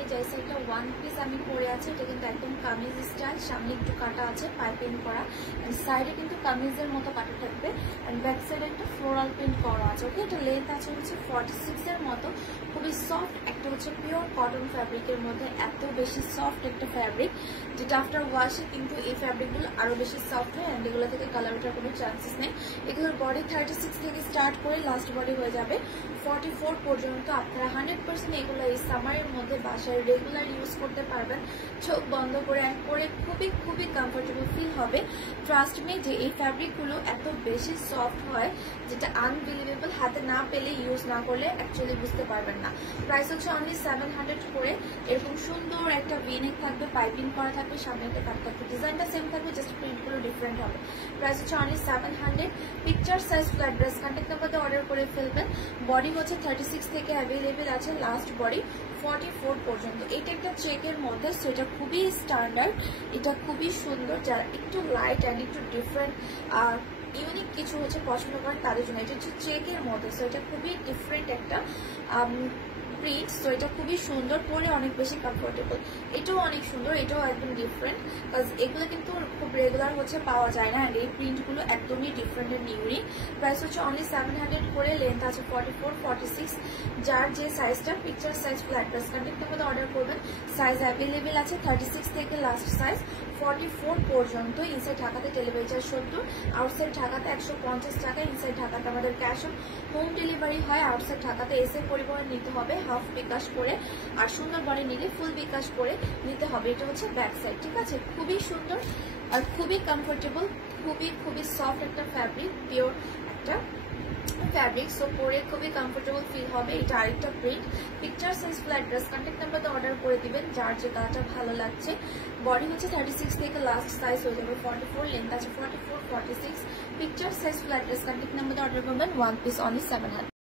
এই যে সাইডটা ওয়ান পিস আমি পরে আছি, এটা কিন্তু একদম কামিজ স্টাইল, সামনে একটু কাটা আছে পাইপিং করা, এন্ড সাইডে কিন্তু কামিজের মতো কাটা থাকবে, এন্ড ব্যাক সাইডে একটা ফ্লোরাল প্রিন্ট করা আছে। ওকে, এটা লেন্থ আছে হচ্ছে 46 এর মতো, খুবই সফট একটা হচ্ছে পিওর কটন ফ্যাব্রিকের মধ্যে, এত বেশি সফট একটা ফ্যাব্রিক যেটা আফটার ওয়াশে কিন্তু এই ফ্যাব্রিকগুলো আরো বেশি সফট হয়, এন্ড এগুলো থেকে কালার ওঠার কোনো চান্সেস নেই। এগুলোর বডি 36 থেকে স্টার্ট করে লাস্ট বডি হয়ে যাবে 44 পর্যন্ত। আপনারা 100% এগুলো এই সামারের মধ্যে বাসায় রেগুলার ইউজ করতে পারবেন, চোখ বন্ধ করে অ্যান্ড পরে খুবই খুবই কমফোর্টেবল ফিল হবে। ট্রাস্ট মি যে এই ফ্যাব্রিকগুলো এত বেশি সফট হয় যেটা আনবিলিভেবল, হাতে না পেলে ইউজ না করলে অ্যাকচুয়ালি বুঝতে পারবেন না। প্রাইস হচ্ছে অনলি 700 করে। এরকম সুন্দর একটা ভিনেক থাকবে, পাইপিং করা থাকবে, সামনে একটা কাট থাকবে, ডিজাইনটা সেম থাকবে, জাস্ট প্রিন্টগুলো ডিফারেন্ট হবে। প্রাইস হচ্ছে only 700। Picture size flat dress contact নাম্বারে অর্ডার করে ফেলবেন। বডি হচ্ছে 36 থেকে অ্যাভেলেবেল আছে, লাস্ট বডি 44 পর্যন্ত। এটা একটা চেকের মধ্যে, সেটা খুবই স্ট্যান্ডার্ড, এটা খুবই সুন্দর। যারা একটু লাইট অ্যান্ড একটু ডিফারেন্ট ইউনিক কিছু হচ্ছে পছন্দ করেন তাদের জন্য। এটা হচ্ছে চেকের মধ্যে, সো এটা খুবই ডিফারেন্ট একটা প্রিন্ট, সো এটা খুবই সুন্দর, পরে অনেক বেশি কমফোর্টেবল। এটাও অনেক সুন্দর, এটাও একদম ডিফারেন্ট, কাজ এগুলো কিন্তু খুব রেগুলার হচ্ছে পাওয়া যায় না, অ্যান্ড এই প্রিন্টগুলো একদমই ডিফারেন্ট এন্ড ইউনিক। প্রাইস হচ্ছে অনলি 700 করে। লেন্থ আছে 44, 46, যার যে সাইজটা picture size flat dress contact নাম্বারে অর্ডার করবেন। সাইজ অ্যাভেলেবেল আছে 36 থেকে লাস্ট সাইজ 44 পর্যন্ত। ইনসাইড ঢাকাতে ডেলিভারি চার্জ 70, আউটসাইড ঢাকাতে 150 টাকা। ইনসাইড ঢাকাতে আমাদের ক্যাশ অন হোম ডেলিভারি হয়, আউটসাইড ঢাকাতে এসে পরিবহন নিতে হবে হাফ বিকাশ করে, আর সুন্দরবনে নিলে ফুল বিকাশ করে নিতে হবে। এটা হচ্ছে ব্যাক সাইড, ঠিক আছে। খুবই সুন্দর আর খুবই কমফোর্টেবল, খুবই খুবই সফট একটা ফ্যাব্রিক, পিওর একটা ফ্যাব্রিক, সো পরে খুবই কমফোর্টেবল ফিল হবে। এটা আরেকটা print. Picture size flat dress contact নাম্বারে অর্ডার করে দিবেন যার যে কালারটা ভালো লাগছে। বডি হচ্ছে 36 থেকে লাস্ট সাইজ হয়ে যাবে 44, লেন্থ আছে 44, 46। Picture size flat dress contact নাম্বারে অর্ডার করবেন, ওয়ান পিস অনলি 700।